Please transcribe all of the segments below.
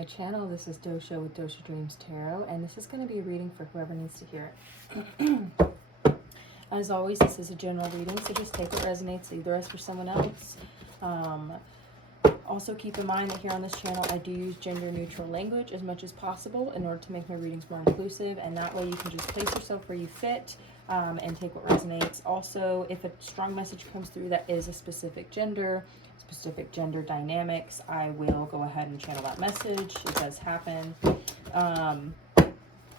my channel. This is Dosha with DoshaDreamsTarot, and this is going to be a reading for whoever needs to hear it. As always, this is a general reading, so just take what resonates, leave the rest for someone else. Also keep in mind that here on this channel I do use gender neutral language as much as possible in order to make my readings more inclusive, and that way you can just place yourself where you fit and take what resonates. Also, if a strong message comes through that is a specific gender dynamics, I will go ahead and channel that message. It does happen.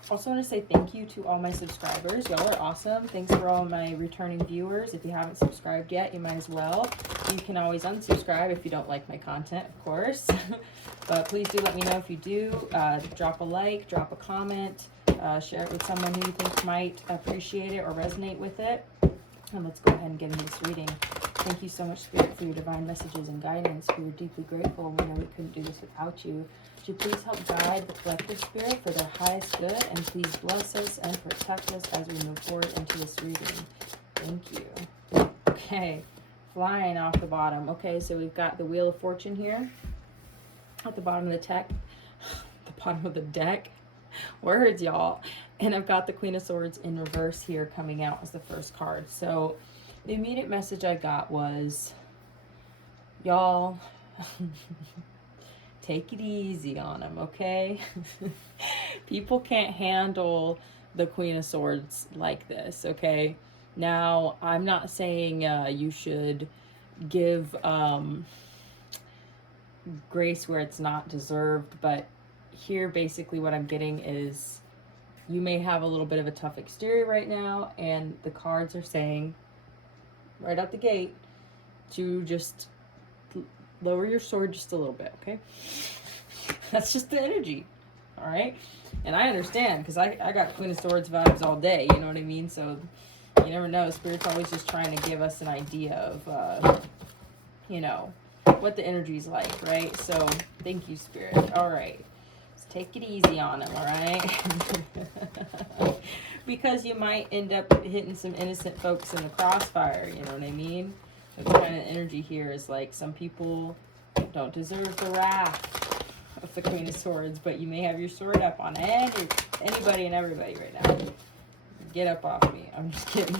Also want to say thank you to all my subscribers. Y'all are awesome. Thanks for all my returning viewers. If you haven't subscribed yet, you might as well. You can always unsubscribe if you don't like my content, of course. But please do let me know if you do. Drop a like, drop a comment, share it with someone who you think might appreciate it or resonate with it. And let's go ahead and get into this reading. Thank you so much, Spirit, for your divine messages and guidance. We are deeply grateful. We know we couldn't do this without you. Would you please help guide the collective spirit for their highest good, and please bless us and protect us as we move forward into this reading. Thank you. Okay, flying off the bottom. Okay, so we've got the Wheel of Fortune here at the bottom of the deck. Words, y'all. And I've got the Queen of Swords in reverse here coming out as the first card. So the immediate message I got was, y'all, take it easy on them, okay? People can't handle the Queen of Swords like this, okay? Now, I'm not saying you should give grace where it's not deserved, but here basically what I'm getting is you may have a little bit of a tough exterior right now, and the cards are saying right out the gate to just lower your sword just a little bit, okay? That's just the energy, all right? And I understand, because I got Queen of Swords vibes all day, you know what I mean? So you never know. Spirit's always just trying to give us an idea of, you know, what the energy's like, right? So thank you, Spirit. All right. Take it easy on them, all right? Because you might end up hitting some innocent folks in the crossfire, you know what I mean? The kind of energy here is like some people don't deserve the wrath of the Queen of Swords, but you may have your sword up on anybody and everybody right now. Get up off me. I'm just kidding.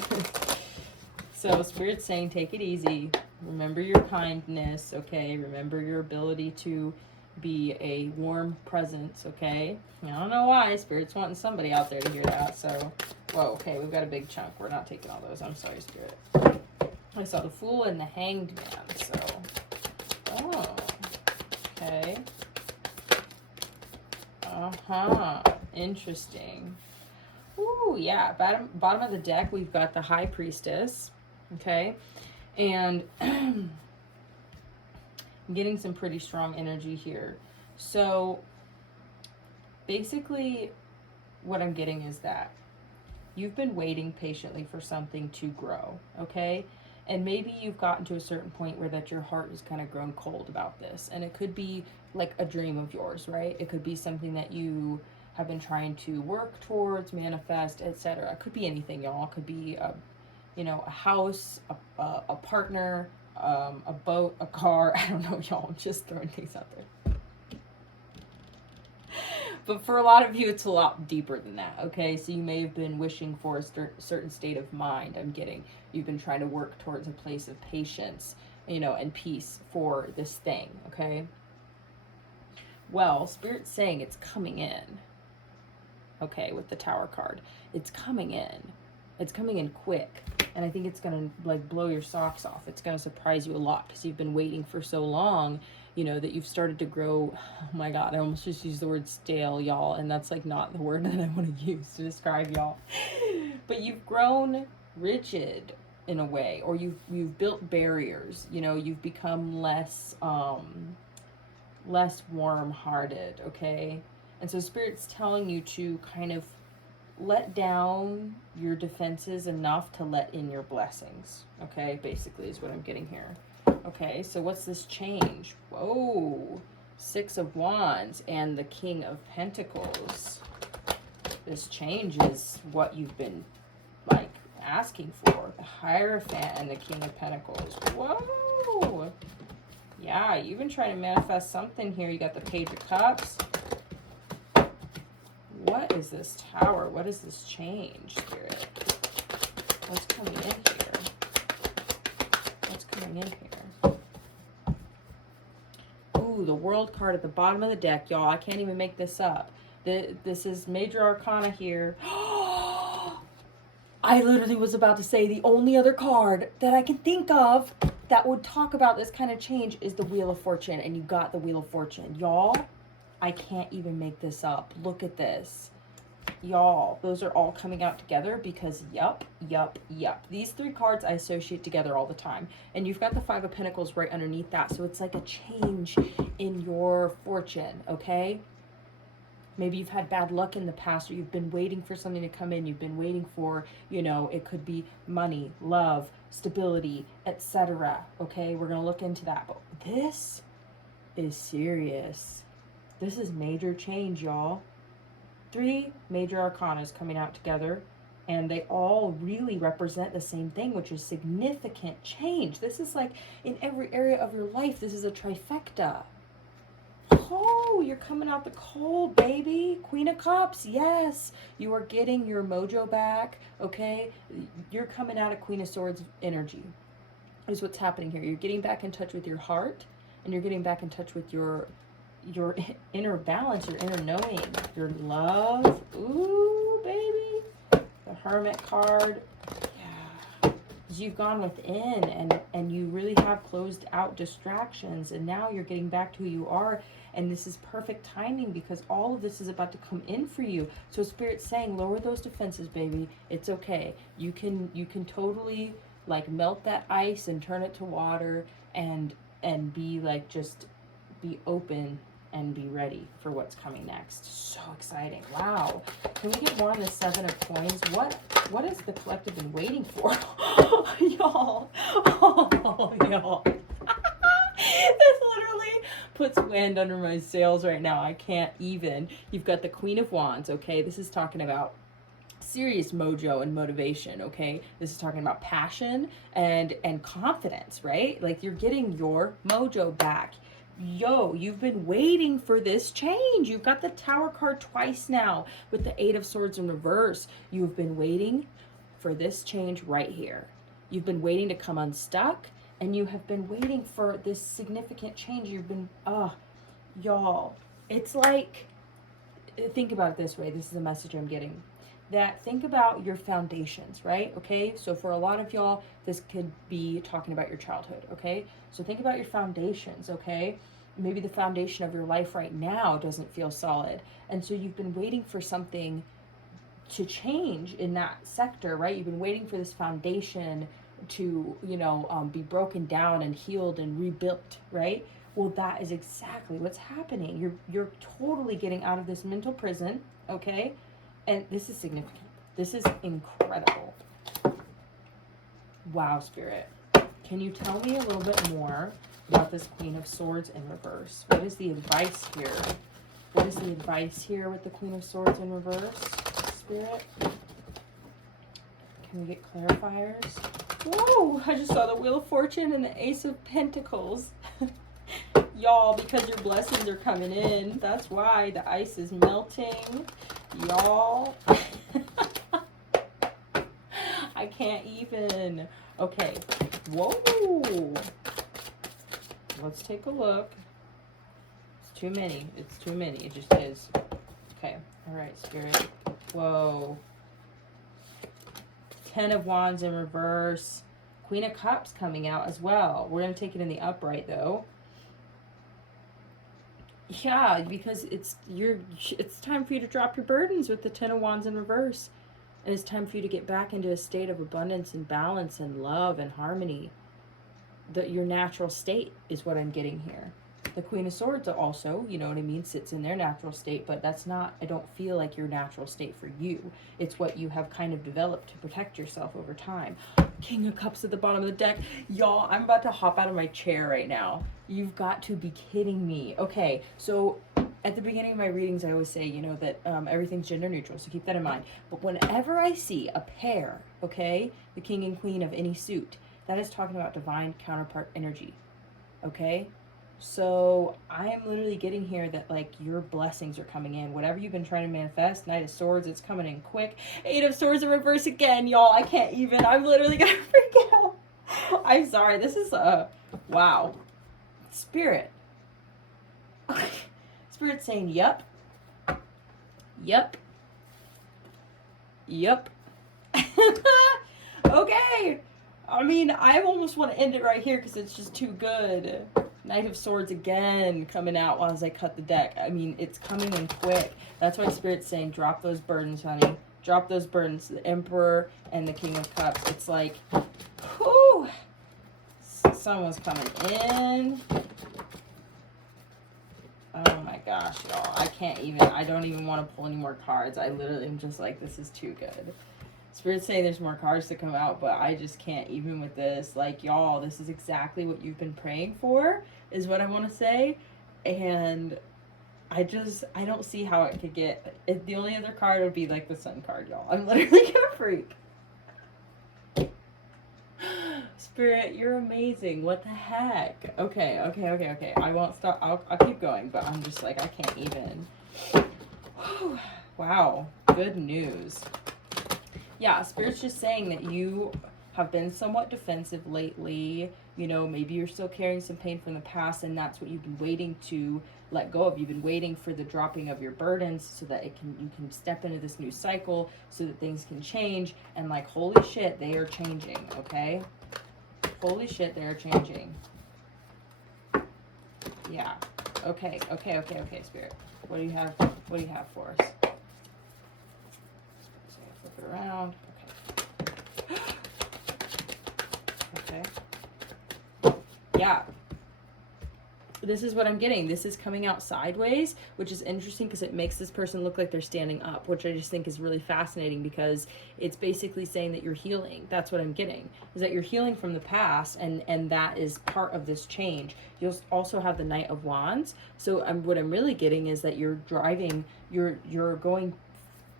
So Spirit's saying take it easy. Remember your kindness, okay? Remember your ability to be a warm presence, okay? I don't know why Spirit's wanting somebody out there to hear that. So, whoa, okay, we've got a big chunk. We're not taking all those. I'm sorry, Spirit. I saw the Fool and the Hanged Man. So, oh, okay. Interesting. Ooh, yeah. Bottom of the deck, we've got the High Priestess, okay, and I'm getting some pretty strong energy here. So basically what I'm getting is that you've been waiting patiently for something to grow, okay? And maybe you've gotten to a certain point where that your heart has kind of grown cold about this. And it could be like a dream of yours, right? It could be something that you have been trying to work towards, manifest, etc. It could be anything, y'all. It could be you know, a house, a partner, a boat, a car. I don't know, y'all. I'm just throwing things out there. But for a lot of you, it's a lot deeper than that, okay? So you may have been wishing for a certain state of mind. I'm getting you've been trying to work towards a place of patience, you know, and peace for this thing, okay? Well, Spirit's saying it's coming in, okay, with the Tower card. It's coming in. It's coming in quick. And I think it's going to, like, blow your socks off. It's going to surprise you a lot because you've been waiting for so long, you know, that you've started to grow. Oh, my God. I almost just used the word stale, y'all. And that's, like, not the word that I want to use to describe y'all. But you've grown rigid in a way. Or you've built barriers. You know, you've become less warm-hearted, okay? And so Spirit's telling you to kind of let down your defenses enough to let in your blessings, okay? Basically is what I'm getting here. Okay, so what's this change? Whoa, 6 of Wands and the King of Pentacles. This change is what you've been, like, asking for. The Hierophant and the King of Pentacles. Whoa. Yeah, you've been trying to manifest something here. You got the Page of Cups. what is this Tower? What is this change, Spirit? What's coming in here? What's coming in here? Ooh, the World card at the bottom of the deck, y'all. I can't even make this up. This is Major Arcana here. I literally was about to say the only other card that I can think of that would talk about this kind of change is the Wheel of Fortune, and you got the Wheel of Fortune. Y'all, I can't even make this up. Look at this. Y'all, those are all coming out together because yup. These three cards I associate together all the time. And you've got the Five of Pentacles right underneath that. So it's like a change in your fortune, okay? Maybe you've had bad luck in the past, or you've been waiting for something to come in. You've been waiting for, you know, it could be money, love, stability, etc. Okay, we're going to look into that. But this is serious. This is major change, y'all. 3 major arcanas coming out together, and they all really represent the same thing, which is significant change. This is like in every area of your life. This is a trifecta. Oh, you're coming out the cold, baby. Queen of Cups, yes. You are getting your mojo back, okay? You're coming out of Queen of Swords energy is what's happening here. You're getting back in touch with your heart, and you're getting back in touch with your inner balance, your inner knowing, your love. Ooh, baby. The Hermit card. Yeah. You've gone within, and you really have closed out distractions, and now you're getting back to who you are. And this is perfect timing because all of this is about to come in for you. So Spirit's saying, lower those defenses, baby. It's okay. You can totally like melt that ice and turn it to water, and be like, just be open and be ready for what's coming next. So exciting. Wow. Can we get more on the 7 of Coins? What has the collective been waiting for? Y'all. Oh, y'all. This literally puts wind under my sails right now. I can't even. You've got the Queen of Wands, okay? This is talking about serious mojo and motivation, okay? This is talking about passion and confidence, right? Like, you're getting your mojo back. Yo, you've been waiting for this change. You've got the Tower card twice now with the 8 of Swords in reverse. You've been waiting for this change right here. You've been waiting to come unstuck, and you have been waiting for this significant change. You've been, y'all, it's like, think about it this way. This is a message I'm getting. That think about your foundations, right? Okay, so for a lot of y'all, this could be talking about your childhood, okay? So think about your foundations, okay? Maybe the foundation of your life right now doesn't feel solid. And so you've been waiting for something to change in that sector, right? You've been waiting for this foundation to, you know, be broken down and healed and rebuilt, right? Well, that is exactly what's happening. You're totally getting out of this mental prison, okay? And this is significant. This is incredible. Wow, Spirit. Can you tell me a little bit more about this Queen of Swords in reverse? What is the advice here? What is the advice here with the Queen of Swords in reverse, Spirit? Can we get clarifiers? Whoa, I just saw the Wheel of Fortune and the Ace of Pentacles. Y'all, because your blessings are coming in. That's why the ice is melting. Y'all. I can't even. Okay. Whoa. Let's take a look. It's too many. It's too many. It just is. Okay. All right, Spirit. Whoa. 10 of Wands in reverse. Queen of Cups coming out as well. We're going to take it in the upright, though. Yeah, because it's time for you to drop your burdens with the 10 of Wands in reverse. And it's time for you to get back into a state of abundance and balance and love and harmony. Your natural state is what I'm getting here. The Queen of Swords also, you know what I mean, sits in their natural state, but that's not, I don't feel like your natural state for you. It's what you have kind of developed to protect yourself over time. King of Cups at the bottom of the deck. Y'all, I'm about to hop out of my chair right now. You've got to be kidding me. Okay, so at the beginning of my readings, I always say, you know, that everything's gender neutral, so keep that in mind. But whenever I see a pair, okay, the King and Queen of any suit, that is talking about divine counterpart energy, okay? So I am literally getting here that like your blessings are coming in. Whatever you've been trying to manifest, Knight of Swords, it's coming in quick. Eight of Swords in reverse again, y'all. I can't even. I'm literally gonna freak out. I'm sorry. This is wow. Spirit. Spirit saying, "Yep, yep, yep." Okay. I mean, I almost want to end it right here because it's just too good. Knight of Swords again coming out as I cut the deck. I mean, it's coming in quick. That's why Spirit's saying, drop those burdens, honey. Drop those burdens. The Emperor and the King of Cups. It's like, whew. Someone's coming in. Oh my gosh, y'all. I can't even. I don't even want to pull any more cards. I literally am just like, this is too good. Spirit's saying there's more cards to come out, but I just can't even with this. Like, y'all, this is exactly what you've been praying for, is what I want to say. And I don't see how it could get. The only other card would be like the Sun card, y'all. I'm literally gonna freak. Spirit, you're amazing. What the heck? Okay. I won't stop. I'll keep going, but I'm just like, I can't even. Whew. Wow. Good news. Yeah, Spirit's just saying that you have been somewhat defensive lately. You know, maybe you're still carrying some pain from the past, and that's what you've been waiting to let go of. You've been waiting for the dropping of your burdens so that you can step into this new cycle, so that things can change. And like, holy shit, they are changing, okay? Holy shit, they are changing. Yeah. Okay, Spirit. What do you have for us? Flip it around. Okay. Yeah. This is what I'm getting. This is coming out sideways, which is interesting because it makes this person look like they're standing up, which I just think is really fascinating because it's basically saying that you're healing. That's what I'm getting, is that you're healing from the past, and that is part of this change. You'll also have the Knight of Wands. So what I'm really getting is that you're driving, you're going,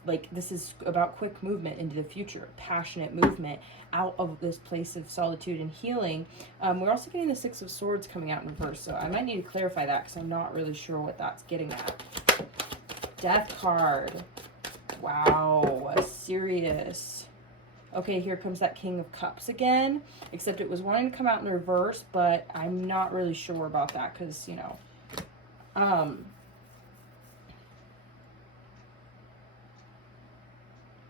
like, this is about quick movement into the future, passionate movement out of this place of solitude and healing. We're also getting the Six of Swords coming out in reverse, so I might need to clarify that because I'm not really sure what that's getting at. Death card. Wow, Serious. Okay, here comes that King of Cups again, except it was wanting to come out in reverse, but I'm not really sure about that because, you know,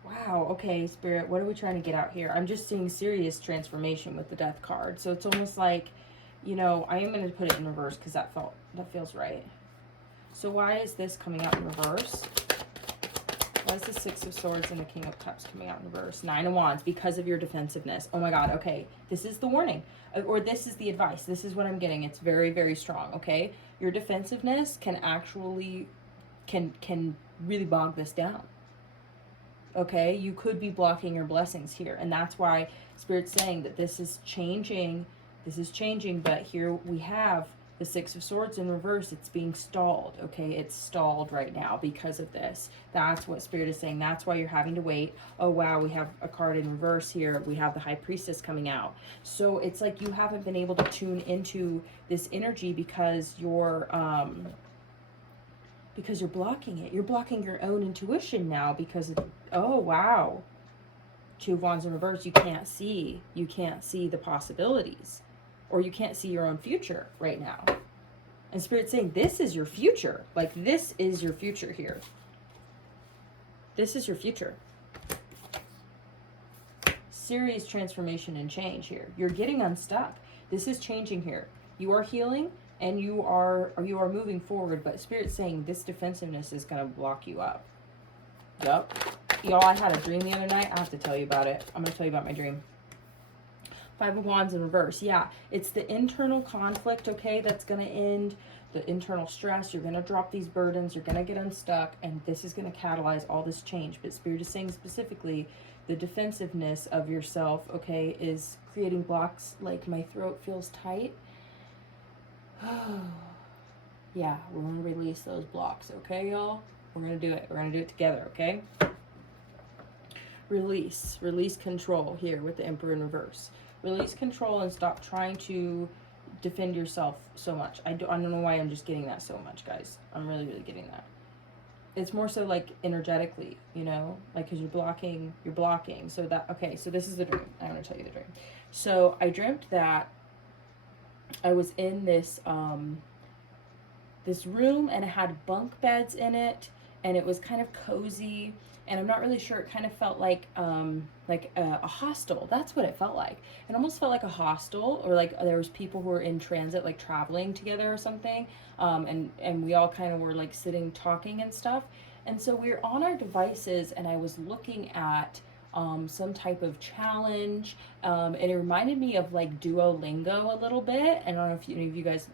wow, okay, Spirit, what are we trying to get out here? I'm just seeing serious transformation with the Death card. So it's almost like, you know, I am going to put it in reverse because that feels right. So why is this coming out in reverse? Why is the Six of Swords and the King of Cups coming out in reverse? Nine of Wands, because of your defensiveness. Oh my God, okay. This is the warning, or this is the advice. This is what I'm getting. It's very, very strong, okay? Your defensiveness can actually, can really bog this down. Okay, you could be blocking your blessings here, and that's why Spirit's saying that this is changing, but here we have the Six of Swords in reverse. It's being stalled, okay? It's stalled right now because of this. That's what Spirit is saying. That's why you're having to wait. Oh wow, we have a card in reverse here. We have the High Priestess coming out. So it's like you haven't been able to tune into this energy because you're blocking it. You're blocking your own intuition now because of, oh wow, Two of Wands in reverse. You can't see the possibilities, or you can't see your own future right now. And Spirit's saying this is your future. Like, this is your future here. This is your future. Serious transformation and change here. You're getting unstuck. This is changing here. You are healing and you are moving forward, but Spirit's saying this defensiveness is going to block you up. Yup. Y'all, I had a dream the other night. I have to tell you about it. I'm going to tell you about my dream. Five of Wands in reverse. Yeah, it's the internal conflict, okay, that's going to end, the internal stress. You're going to drop these burdens. You're going to get unstuck, and this is going to catalyze all this change. But Spirit is saying specifically the defensiveness of yourself, okay, is creating blocks. Like, my throat feels tight. Yeah, we're going to release those blocks, okay, y'all? We're going to do it. We're going to do it together, okay? Release control here with the Emperor in reverse. Release control and stop trying to defend yourself so much. I don't know why I'm just getting that so much, guys. I'm really, really getting that. It's more so like energetically, you know, like because you're blocking. So that, okay, so this is the dream. I'm going to tell you the dream. So I dreamt that I was in this this room, and it had bunk beds in it, and it was kind of cozy, and I'm not really sure, it kind of felt like a hostel. That's what it felt like. It almost felt like a hostel, or like there was people who were in transit, like traveling together or something, and we all kind of were like sitting talking and stuff. And so we were on our devices, and I was looking at some type of challenge, and it reminded me of like Duolingo a little bit. And I don't know if any of you guys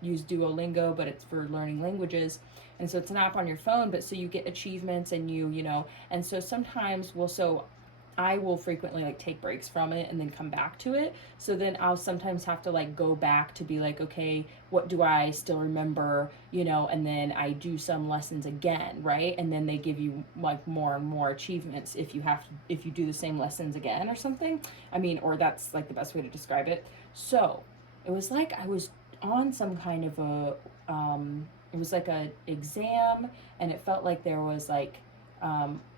use Duolingo, but it's for learning languages. And so it's an app on your phone, but so you get achievements, and you know, and so sometimes I will frequently like take breaks from it and then come back to it. So then I'll sometimes have to like go back to be like, okay, what do I still remember, you know, and then I do some lessons again, right? And then they give you like more and more achievements if you do the same lessons again or something. I mean, or that's like the best way to describe it. So it was like I was on some kind of it was like a exam, and it felt like there was like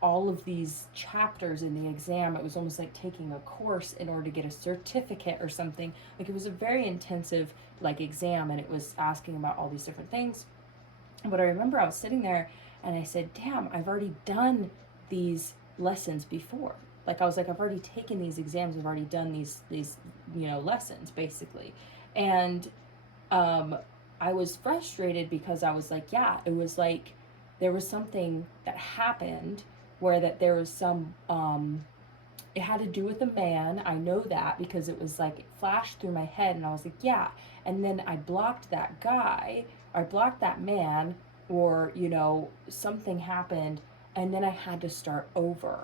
all of these chapters in the exam. It was almost like taking a course in order to get a certificate or something. Like it was a very intensive like exam, and it was asking about all these different things. But I remember I was sitting there, and I said, damn, I've already done these lessons before. Like I was like, I've already taken these exams, I've already done these you know, lessons basically. And I was frustrated because I was like, yeah, it was like there was something that happened where that there was some it had to do with a man. I know that because it was like it flashed through my head, and I was like, yeah. And then I blocked that guy, I blocked that man, or you know, something happened, and then I had to start over.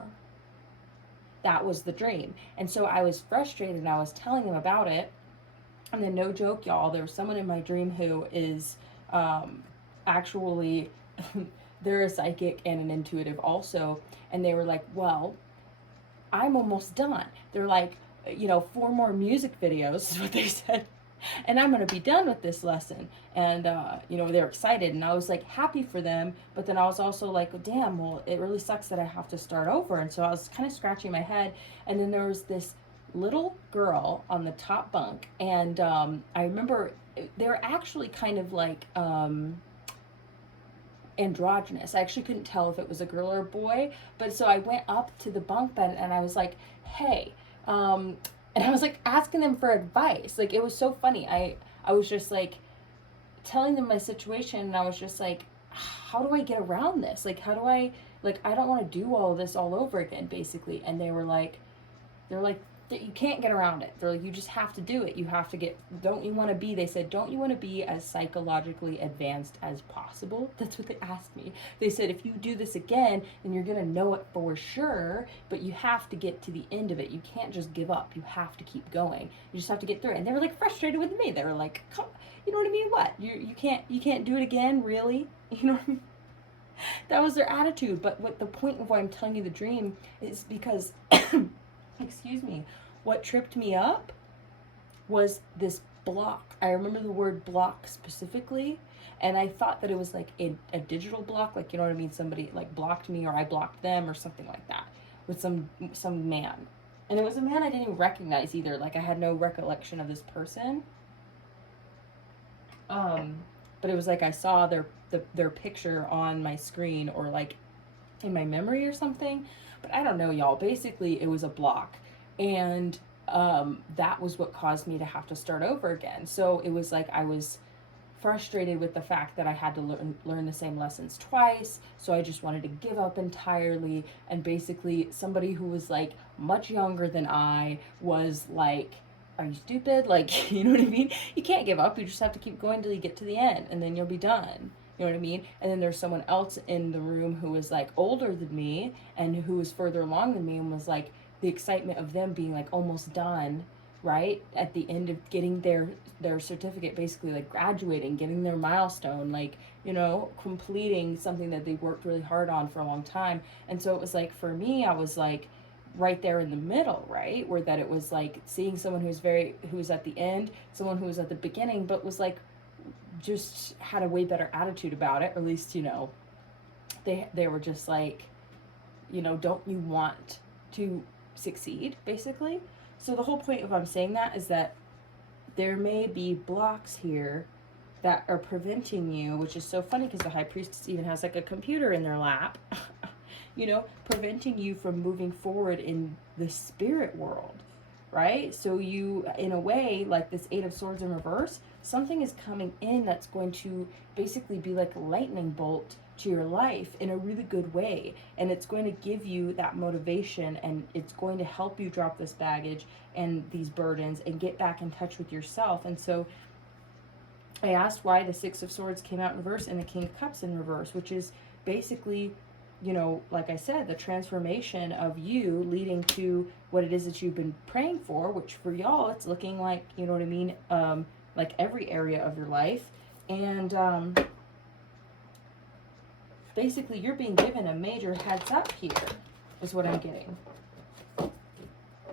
That was the dream. And so I was frustrated, and I was telling him about it. And then, no joke, y'all, there was someone in my dream who is actually, they're a psychic and an intuitive also. And they were like, well, I'm almost done. They're like, you know, 4 more music videos is what they said. And I'm going to be done with this lesson. And, you know, they're excited. And I was like happy for them. But then I was also like, damn, well, it really sucks that I have to start over. And so I was kind of scratching my head. And then there was this little girl on the top bunk, and I remember they were actually kind of like androgynous. I actually couldn't tell if it was a girl or a boy, but so I went up to the bunk bed, and I was like, hey, and I was like asking them for advice. Like it was so funny. I was just like telling them my situation, and I was just like, how do I get around this? Like how do I, like I don't want to do all of this all over again basically. And they're like you can't get around it. They're like, you just have to do it. You have to they said, don't you want to be as psychologically advanced as possible? That's what they asked me. They said, if you do this again, then you're going to know it for sure, but you have to get to the end of it. You can't just give up. You have to keep going. You just have to get through it. And they were like frustrated with me. They were like, come, you know what I mean? What? You can't do it again? Really? You know what I mean? That was their attitude. But what the point of why I'm telling you the dream is because excuse me, what tripped me up was this block. I remember the word block specifically, and I thought that it was like a digital block, like, you know what I mean, somebody like blocked me or I blocked them or something like that with some man. And it was a man I didn't even recognize either. Like I had no recollection of this person. But it was like I saw their picture on my screen or like in my memory or something. But I don't know, y'all. Basically, it was a block. And that was what caused me to have to start over again. So it was like I was frustrated with the fact that I had to learn the same lessons twice. So I just wanted to give up entirely. And basically, somebody who was like much younger than I was like, are you stupid? Like, you know what I mean? You can't give up. You just have to keep going till you get to the end, and then you'll be done. You know what I mean? And then there's someone else in the room who was like older than me and who was further along than me, and was like the excitement of them being like almost done, right? At the end of getting their certificate, basically like graduating, getting their milestone, like, you know, completing something that they worked really hard on for a long time. And so it was like, for me, I was like, right there in the middle, right? Where that it was like seeing someone who's at the end, someone who was at the beginning, but was like, just had a way better attitude about it. Or at least, you know, they were just like, you know, don't you want to succeed, basically? So the whole point of I'm saying that is that there may be blocks here that are preventing you, which is so funny because the high priestess even has like a computer in their lap, you know, preventing you from moving forward in the spirit world, right? So you, in a way, like this Eight of Swords in reverse, something is coming in that's going to basically be like a lightning bolt to your life in a really good way, and it's going to give you that motivation, and it's going to help you drop this baggage and these burdens and get back in touch with yourself. And so I asked why the Six of Swords came out in reverse and the King of Cups in reverse, which is basically, you know, like I said, the transformation of you leading to what it is that you've been praying for, which for y'all, it's looking like, you know what I mean, like every area of your life. And basically you're being given a major heads up here, is what I'm getting.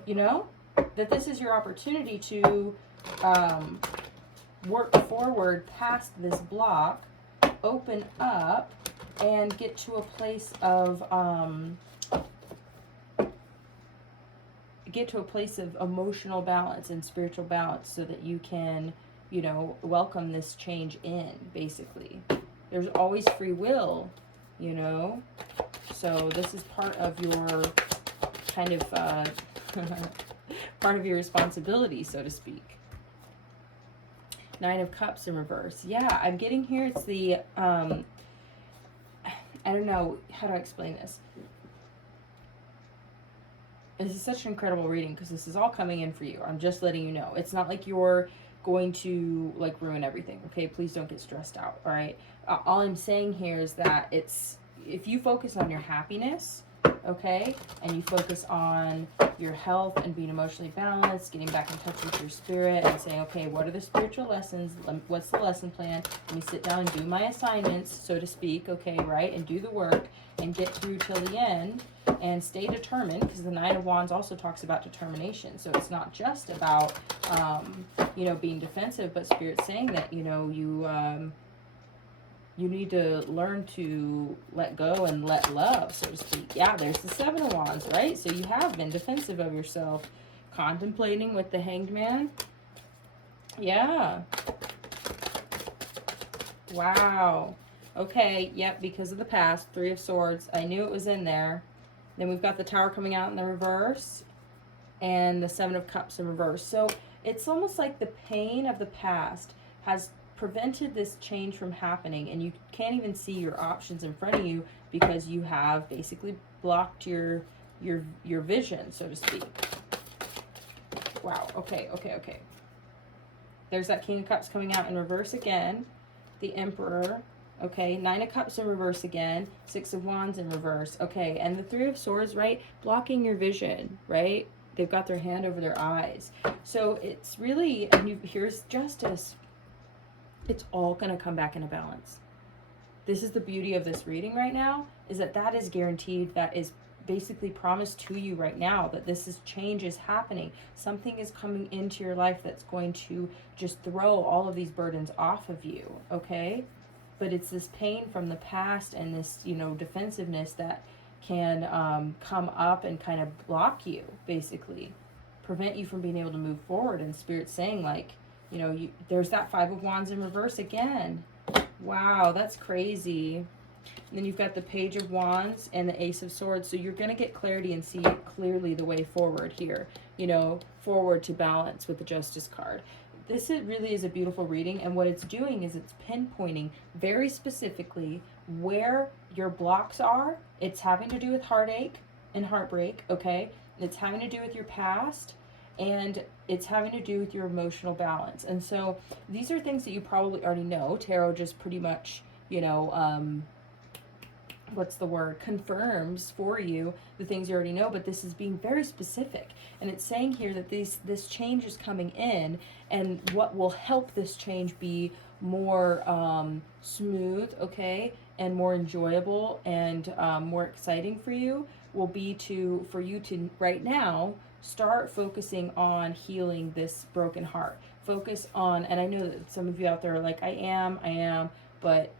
You know, that this is your opportunity to work forward past this block, open up, and get to a place of emotional balance and spiritual balance, so that you can, you know, welcome this change in. Basically, there's always free will, you know, so this is part of your kind of part of your responsibility, so to speak. Nine of Cups in reverse. Yeah, I'm getting here. It's the I don't know how to explain this. This is such an incredible reading because this is all coming in for you. I'm just letting you know. It's not like you're going to like ruin everything, okay? Please don't get stressed out, all right? All I'm saying here is that it's, if you focus on your happiness, okay, and you focus on your health and being emotionally balanced, getting back in touch with your spirit and saying, okay, what are the spiritual lessons? What's the lesson plan? Let me sit down and do my assignments, so to speak, okay, right? And do the work and get through till the end and stay determined, because the Nine of Wands also talks about determination. So it's not just about, you know, being defensive, but Spirit's saying that, you know, you need to learn to let go and let love, so to speak. Yeah, there's the Seven of Wands, right? So you have been defensive of yourself. Contemplating with the Hanged Man. Yeah. Wow. Okay, yep, because of the past. Three of Swords. I knew it was in there. Then we've got the Tower coming out in the reverse. And the Seven of Cups in reverse. So it's almost like the pain of the past has prevented this change from happening, and you can't even see your options in front of you because you have basically blocked your vision, so to speak. Wow. Okay. There's that King of Cups coming out in reverse again. The Emperor. Okay, Nine of Cups in reverse again. Six of Wands in reverse. Okay, and the Three of Swords, right? Blocking your vision, right? They've got their hand over their eyes. So it's really, and here's Justice. It's all going to come back into balance. This is the beauty of this reading right now, is that is guaranteed, that is basically promised to you right now, that change is happening. Something is coming into your life that's going to just throw all of these burdens off of you, okay? But it's this pain from the past and this, you know, defensiveness that can come up and kind of block you, basically. Prevent you from being able to move forward. And Spirit's saying, like, you know, there's that Five of Wands in reverse again. Wow, that's crazy. And then you've got the Page of Wands and the Ace of Swords. So you're going to get clarity and see clearly the way forward here. You know, forward to balance with the Justice card. This really is a beautiful reading. And what it's doing is it's pinpointing very specifically where your blocks are. It's having to do with heartache and heartbreak, okay? It's having to do with your past. And it's having to do with your emotional balance. And so these are things that you probably already know. Tarot just pretty much, you know, what's the word? Confirms for you the things you already know. But this is being very specific. And it's saying here that this change is coming in. And what will help this change be more smooth, okay? And more enjoyable and more exciting for you, will be for you to right now start focusing on healing this broken heart. Focus on, and I know that some of you out there are like, I am, but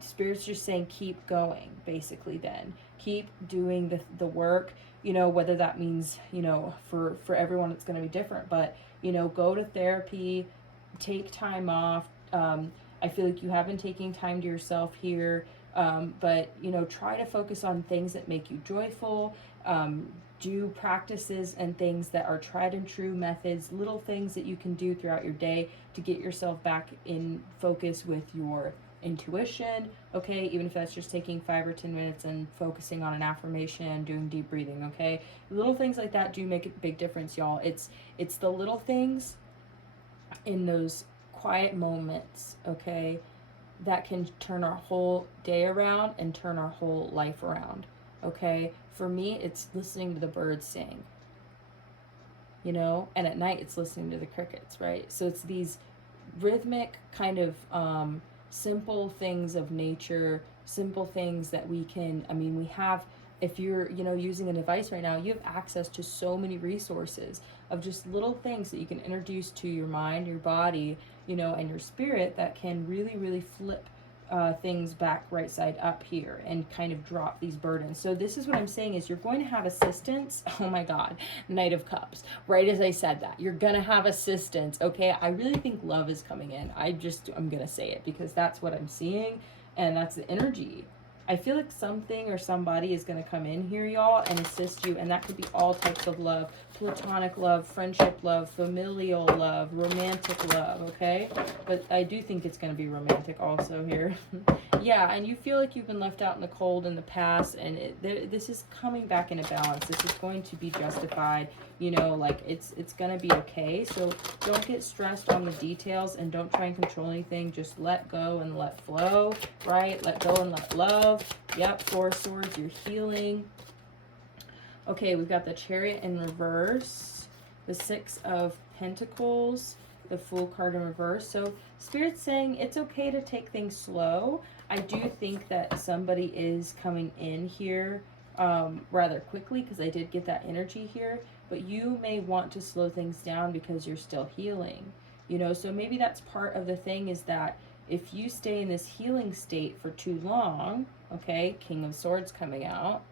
Spirit's just saying keep going, basically. Then keep doing the work, you know, whether that means, you know, for everyone it's going to be different, but, you know, go to therapy, take time off. I feel like you have been taking time to yourself here, but, you know, try to focus on things that make you joyful. Do practices and things that are tried and true methods, little things that you can do throughout your day to get yourself back in focus with your intuition, okay? Even if that's just taking 5 or 10 minutes and focusing on an affirmation, doing deep breathing, okay? Little things like that do make a big difference, y'all. It's the little things in those quiet moments, okay, that can turn our whole day around and turn our whole life around, okay? For me, it's listening to the birds sing, you know, and at night it's listening to the crickets, right? So it's these rhythmic kind of simple things of nature, simple things that we can, I mean, we have, if you're, you know, using a device right now, you have access to so many resources of just little things that you can introduce to your mind, your body, you know, and your spirit that can really, really flip things back right side up here and kind of drop these burdens. So this is what I'm saying is you're going to have assistance. Oh my God, Knight of Cups. Right as I said that, you're going to have assistance. Okay, I really think love is coming in. I'm going to say it because that's what I'm seeing and that's the energy. I feel like something or somebody is going to come in here, y'all, and assist you. And that could be all types of love. Platonic love, friendship love, familial love, romantic love, okay? But I do think it's going to be romantic also here. Yeah, and you feel like you've been left out in the cold in the past, and this is coming back into balance. This is going to be justified, you know, like it's going to be okay. So don't get stressed on the details and don't try and control anything. Just let go and let flow, right? Let go and let love. Yep, 4 of Swords, you're healing. Okay, we've got the Chariot in reverse, the 6 of Pentacles, the Fool card in reverse. So Spirit's saying it's okay to take things slow. I do think that somebody is coming in here rather quickly because I did get that energy here, but you may want to slow things down because you're still healing, you know? So maybe that's part of the thing is that if you stay in this healing state for too long, okay, King of Swords coming out,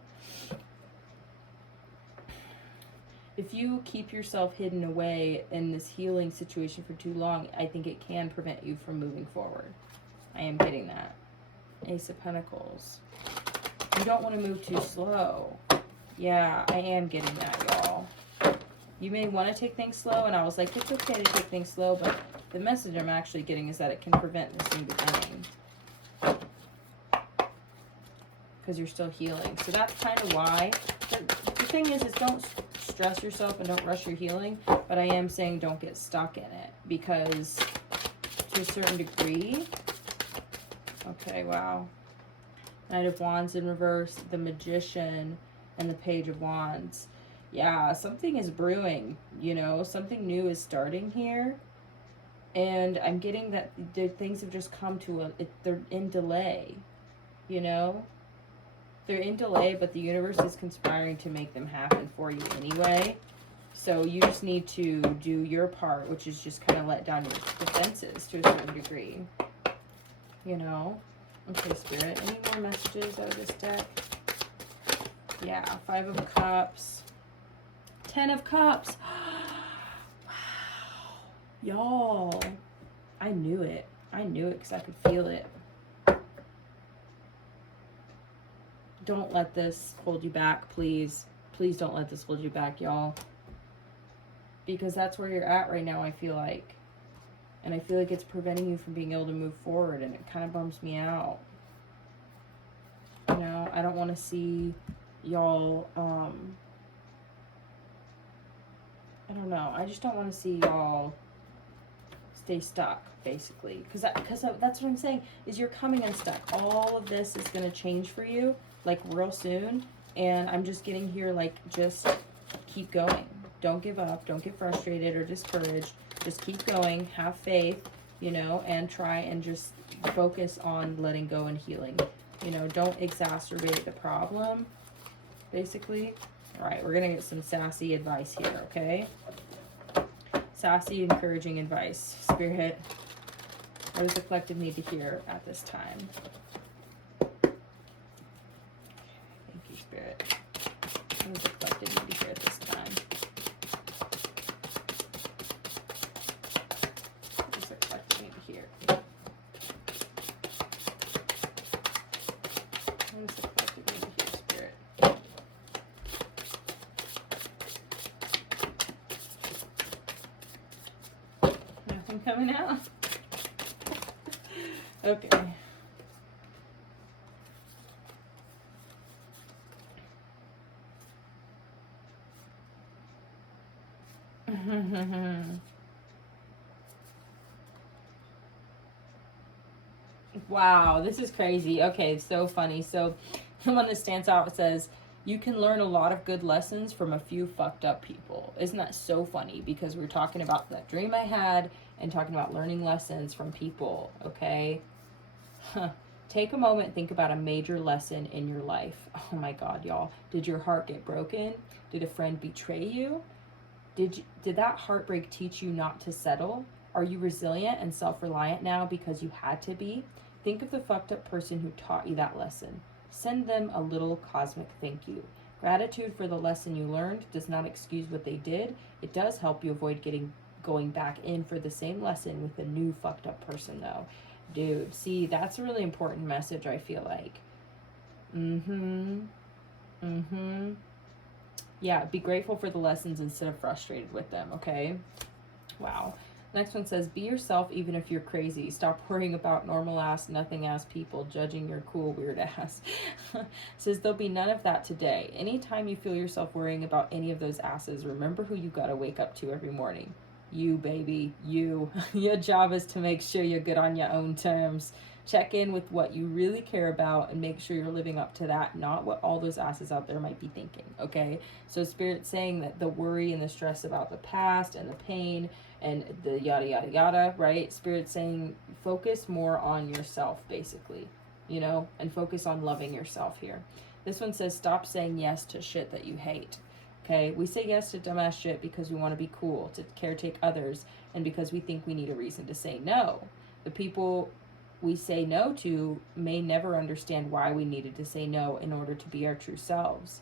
if you keep yourself hidden away in this healing situation for too long, I think it can prevent you from moving forward. I am getting that. Ace of Pentacles. You don't want to move too slow. Yeah, I am getting that, y'all. You may want to take things slow, and I was like, it's okay to take things slow, but the message I'm actually getting is that it can prevent this new beginning. Because you're still healing. So that's kind of why. The thing is don't stress yourself and don't rush your healing, but I am saying don't get stuck in it because to a certain degree. Okay, wow. Knight of Wands in reverse, the Magician, and the Page of Wands. Yeah, something is brewing, you know, something new is starting here. And I'm getting that the things have just come to they're in delay, you know? They're in delay, but the universe is conspiring to make them happen for you anyway. So you just need to do your part, which is just kind of let down your defenses to a certain degree. You know? Okay, Spirit. Any more messages out of this deck? Yeah, 5 of Cups. 10 of Cups. Wow. Y'all. I knew it. I knew it because I could feel it. Don't let this hold you back, please. Please don't let this hold you back, y'all. Because that's where you're at right now, I feel like. And I feel like it's preventing you from being able to move forward, and it kind of bums me out. You know, I don't want to see y'all, I don't know. I just don't want to see y'all stay stuck, basically. Because that's what I'm saying, is you're coming unstuck. All of this is going to change for you, like, real soon. And I'm just getting here, like, just keep going. Don't give up. Don't get frustrated or discouraged. Just keep going. Have faith, you know, and try and just focus on letting go and healing. You know, don't exacerbate the problem. basically. All right, we're going to get some sassy advice here, okay? Sassy, encouraging advice. Spirit, what does the collective need to hear at this time? Thank you, Spirit. What does the collective need to hear at this time? What does the collective need to hear? What does the collective need to hear, Spirit? Nothing coming out? Okay. Wow, this is crazy. Okay, so funny. So the one that stands out says, you can learn a lot of good lessons from a few fucked up people. Isn't that so funny? Because we're talking about that dream I had and talking about learning lessons from people, okay? Take a moment, think about a major lesson in your life. Oh my God, y'all. Did your heart get broken? Did a friend betray you? Did that heartbreak teach you not to settle? Are you resilient and self-reliant now because you had to be? Think of the fucked up person who taught you that lesson. Send them a little cosmic thank you. Gratitude for the lesson you learned does not excuse what they did. It does help you avoid going back in for the same lesson with a new fucked up person though. Dude, see, that's a really important message, I feel like. Yeah, be grateful for the lessons instead of frustrated with them, okay? Wow. Next one says, be yourself even if you're crazy. Stop worrying about normal ass, nothing ass people judging your cool weird ass. Says there'll be none of that today. Anytime you feel yourself worrying about any of those asses, remember who you gotta wake up to every morning. You, baby, you. Your job is to make sure you're good on your own terms. Check in with what you really care about and make sure you're living up to that, not what all those asses out there might be thinking, okay? So Spirit's saying that the worry and the stress about the past and the pain and the yada, yada, yada, right? Spirit's saying focus more on yourself, basically, you know, and focus on loving yourself here. This one says stop saying yes to shit that you hate. Okay, we say yes to dumbass shit because we want to be cool, to caretake others, and because we think we need a reason to say no. The people we say no to may never understand why we needed to say no in order to be our true selves.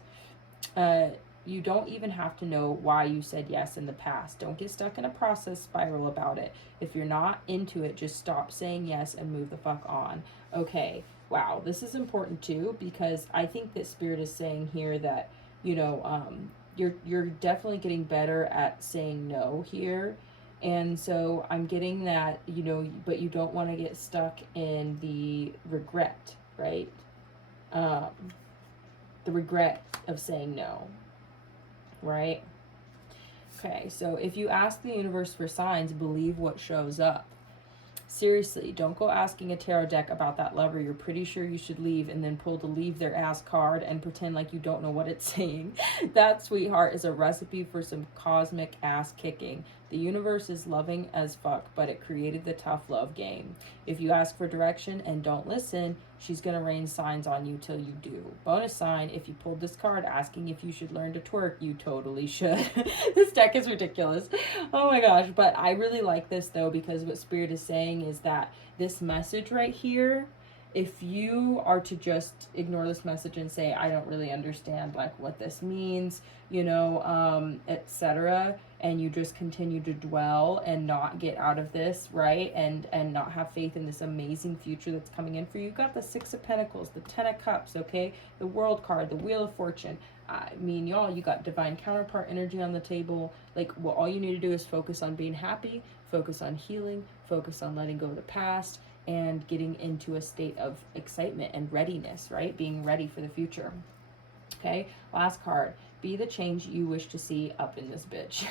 You don't even have to know why you said yes in the past. Don't get stuck in a process spiral about it. If you're not into it, just stop saying yes and move the fuck on. Okay, wow, this is important too, because I think that Spirit is saying here that, you know, you're definitely getting better at saying no here. And so I'm getting that, you know, but you don't want to get stuck in the regret, right? The regret of saying no, right? Okay, so if you ask the universe for signs, believe what shows up. Seriously, don't go asking a tarot deck about that lover you're pretty sure you should leave and then pull the leave their ass card and pretend like you don't know what it's saying. That, sweetheart, is a recipe for some cosmic ass kicking. The universe is loving as fuck, but it created the tough love game. If you ask for direction and don't listen, she's gonna rain signs on you till you do. Bonus sign, if you pulled this card asking if you should learn to twerk, you totally should. This deck is ridiculous. Oh my gosh, but I really like this though, because what Spirit is saying is that this message right here, if you are to just ignore this message and say, I don't really understand like what this means, you know, etc., and you just continue to dwell and not get out of this, right, and not have faith in this amazing future that's coming in for you. You got the Six of Pentacles, the Ten of Cups, okay, the World card, the Wheel of Fortune. I mean, y'all, you got divine counterpart energy on the table. Like, well, all you need to do is focus on being happy, focus on healing, focus on letting go of the past, and getting into a state of excitement and readiness, right? Being ready for the future. Okay, last card. Be the change you wish to see up in this bitch.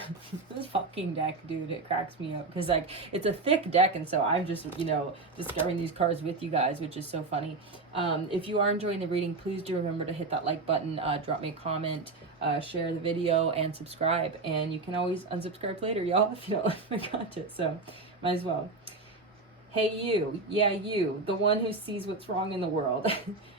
This fucking deck, dude, it cracks me up. Because, like, it's a thick deck, and so I'm just, you know, discovering these cards with you guys, which is so funny. If you are enjoying the reading, please do remember to hit that like button, drop me a comment, share the video, and subscribe. And you can always unsubscribe later, y'all, if you don't like my content. So, might as well. Hey, you, yeah, you, the one who sees what's wrong in the world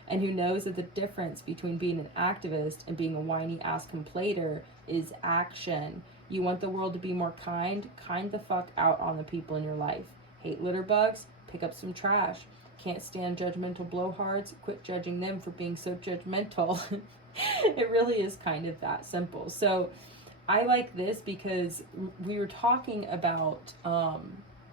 and who knows that the difference between being an activist and being a whiny ass complainer is action. You want the world to be more kind? Kind the fuck out on the people in your life. Hate litter bugs? Pick up some trash. Can't stand judgmental blowhards? Quit judging them for being so judgmental. It really is kind of that simple. So I like this because we were talking about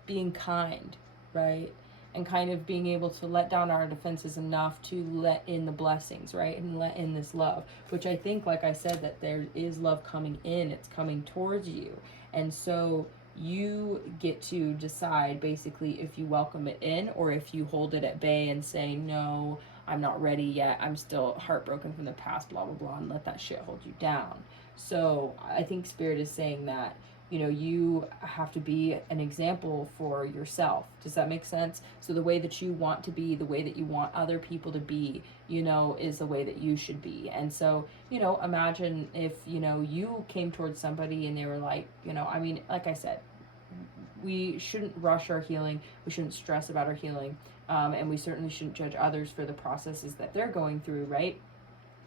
being kind, right? And kind of being able to let down our defenses enough to let in the blessings, right? And let in this love, which I think, like I said, that there is love coming in, it's coming towards you. And so you get to decide basically if you welcome it in or if you hold it at bay and say, no, I'm not ready yet. I'm still heartbroken from the past, blah, blah, blah, and let that shit hold you down. So I think Spirit is saying that, you know, you have to be an example for yourself. Does that make sense? So the way that you want to be, the way that you want other people to be, you know, is the way that you should be. And so, you know, imagine if, you know, you came towards somebody and they were like, you know, I mean, like I said, we shouldn't rush our healing. We shouldn't stress about our healing. And we certainly shouldn't judge others for the processes that they're going through, right?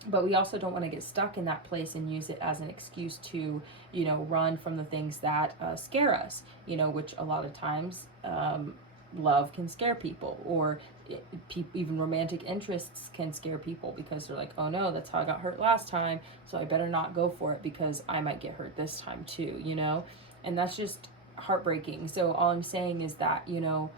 But we also don't want to get stuck in that place and use it as an excuse to, you know, run from the things that scare us, you know, which a lot of times love can scare people, or even romantic interests can scare people because they're like, oh no, that's how I got hurt last time, so I better not go for it because I might get hurt this time too, you know? And that's just heartbreaking. So all I'm saying is that, you know,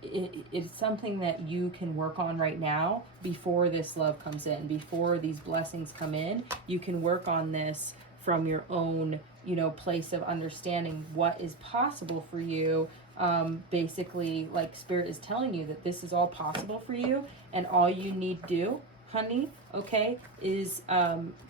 it's something that you can work on right now before this love comes in, before these blessings come in. You can work on this from your own, you know, place of understanding what is possible for you. Basically, like Spirit is telling you that this is all possible for you, and all you need to do, honey, okay, is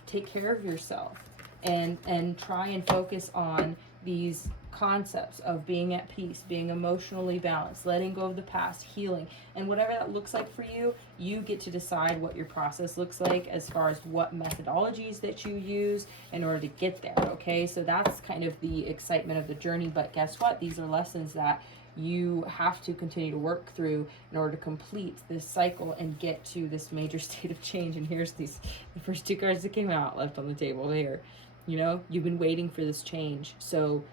take care of yourself and try and focus on these concepts of being at peace, being emotionally balanced, letting go of the past, healing, and whatever that looks like for you, you get to decide what your process looks like as far as what methodologies that you use in order to get there, okay? So that's kind of the excitement of the journey, but guess what? These are lessons that you have to continue to work through in order to complete this cycle and get to this major state of change. And here's the first two cards that came out left on the table here. You know, you've been waiting for this change. So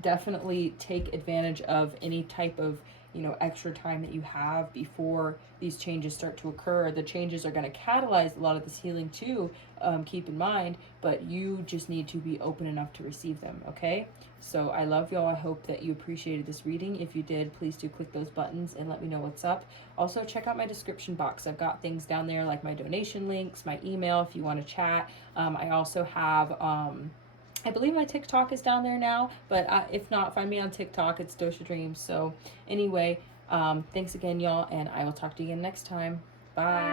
definitely take advantage of any type of, you know, extra time that you have before these changes start to occur. The changes are going to catalyze a lot of this healing too, keep in mind, but you just need to be open enough to receive them, okay? So I love y'all. I hope that you appreciated this reading. If you did, please do click those buttons and let me know what's up. Also, check out my description box. I've got things down there like my donation links, my email if you want to chat. I also have I believe my TikTok is down there now, but if not, find me on TikTok. It's DoshaDreams. So anyway, thanks again, y'all, and I will talk to you again next time. Bye.